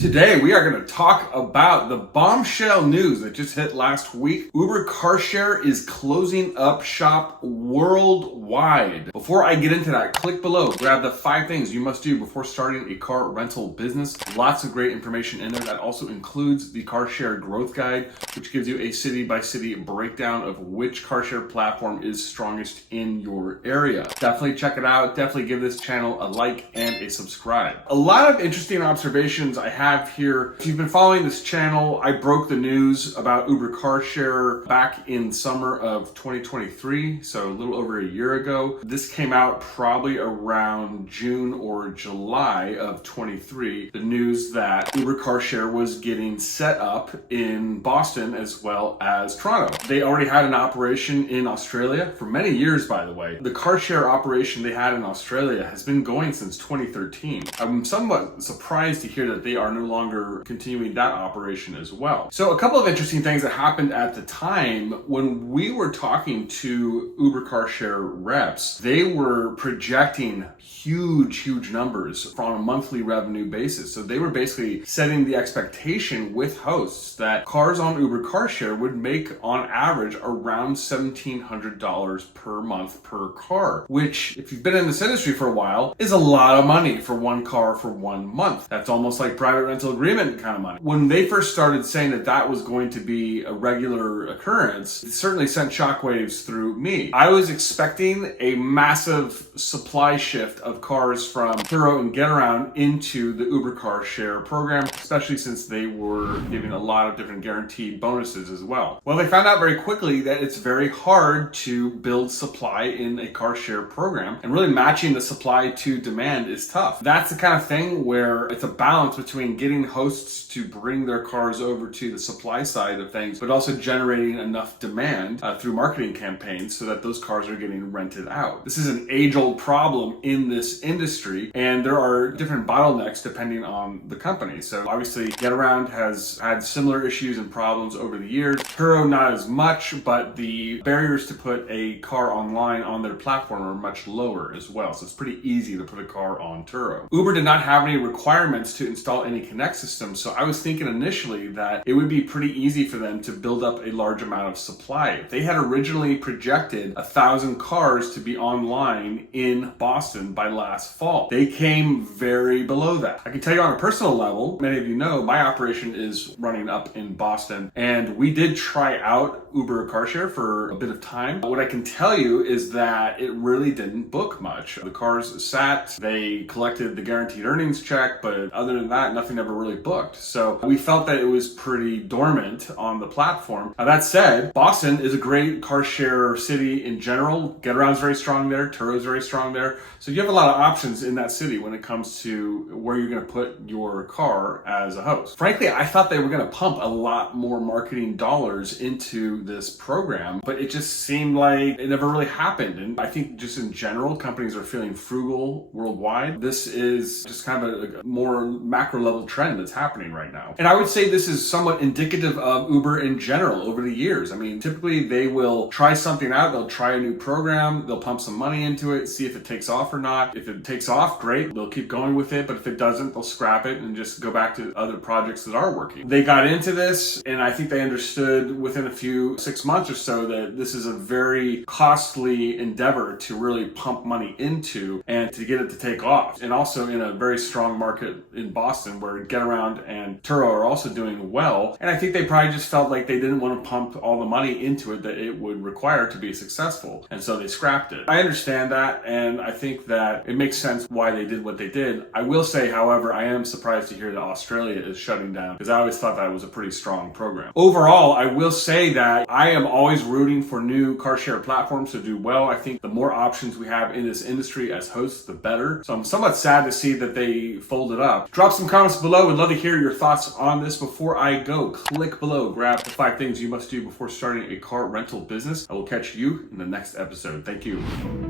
Today we are going to talk about the bombshell news that just hit last week. Uber CarShare is closing up shop worldwide. Before I get into that, click below, grab the 5 things you must do before starting a car rental business. Lots of great information in there. That also includes the CarShare growth guide, which gives you a city by city breakdown of which CarShare platform is strongest in your area. Definitely check it out. Definitely give this channel a like and a subscribe. A lot of interesting observations I have here. If you've been following this channel, I broke the news about Uber CarShare back in summer of 2023, so a little over a year ago. This came out probably around June or July of 23. The news that Uber CarShare was getting set up in Boston as well as Toronto. They already had an operation in Australia for many years, by the way. The CarShare operation they had in Australia has been going since 2013. I'm somewhat surprised to hear that they are no longer continuing that operation as well. So a couple of interesting things that happened at the time when we were talking to Uber CarShare reps, they were projecting huge numbers on a monthly revenue basis. So they were basically setting the expectation with hosts that cars on Uber CarShare would make on average around $1,700 per month per car, which if you've been in this industry for a while is a lot of money for one car for 1 month. That's almost like private rental agreement kind of money. When they first started saying that that was going to be a regular occurrence, it certainly sent shockwaves through me. I was expecting a massive supply shift of cars from Turo and Getaround into the Uber CarShare program, especially since they were giving a lot of different guaranteed bonuses as well. Well, they found out very quickly that it's very hard to build supply in a CarShare program, and really matching the supply to demand is tough. That's the kind of thing where it's a balance between getting hosts to bring their cars over to the supply side of things, but also generating enough demand through marketing campaigns so that those cars are getting rented out. This is an age-old problem in this industry, and there are different bottlenecks depending on the company. So obviously Getaround has had similar issues and problems over the years. Turo not as much, but the barriers to put a car online on their platform are much lower as well. So it's pretty easy to put a car on Turo. Uber did not have any requirements to install any Kinect systems, so I was thinking initially that it would be pretty easy for them to build up a large amount of supply. They had originally projected 1,000 cars to be online in Boston by last fall. They came very below that. I can tell you on a personal level, many of you know my operation is running up in Boston, and we did try out Uber CarShare for a bit of time. What I can tell you is that it really didn't book much. The cars sat, they collected the guaranteed earnings check, but other than that, nothing ever really booked. So we felt that it was pretty dormant on the platform. Now, that said, Boston is a great CarShare city in general. Getaround's very strong there, Turo's very strong there. So you have a lot of options in that city when it comes to where you're going to put your car as a host. Frankly, I thought they were going to pump a lot more marketing dollars into this program, but it just seemed like it never really happened. And I think just in general, companies are feeling frugal worldwide. This is just kind of a more macro level trend that's happening right now. And I would say this is somewhat indicative of Uber in general over the years. I mean, typically they will try something out, they'll try a new program, they'll pump some money into it, see if it takes off or not. If it takes off, great, they'll keep going with it, but if it doesn't, they'll scrap it and just go back to other projects that are working. They got into this, and I think they understood within a few 6 months or so that this is a very costly endeavor to really pump money into and to get it to take off. And also in a very strong market in Boston where Getaround and Turo are also doing well. And I think they probably just felt like they didn't want to pump all the money into it that it would require to be successful. And so they scrapped it. I understand that, and I think that it makes sense why they did what they did. I will say, however, I am surprised to hear that Australia is shutting down, because I always thought that was a pretty strong program. Overall, I will say that I am always rooting for new CarShare platforms to do well. I think the more options we have in this industry as hosts, the better. So I'm somewhat sad to see that they folded up. Drop some comments below. Would love to hear your thoughts on this. Before I go, click below, grab the 5 things you must do before starting a car rental business. I will catch you in the next episode. Thank you.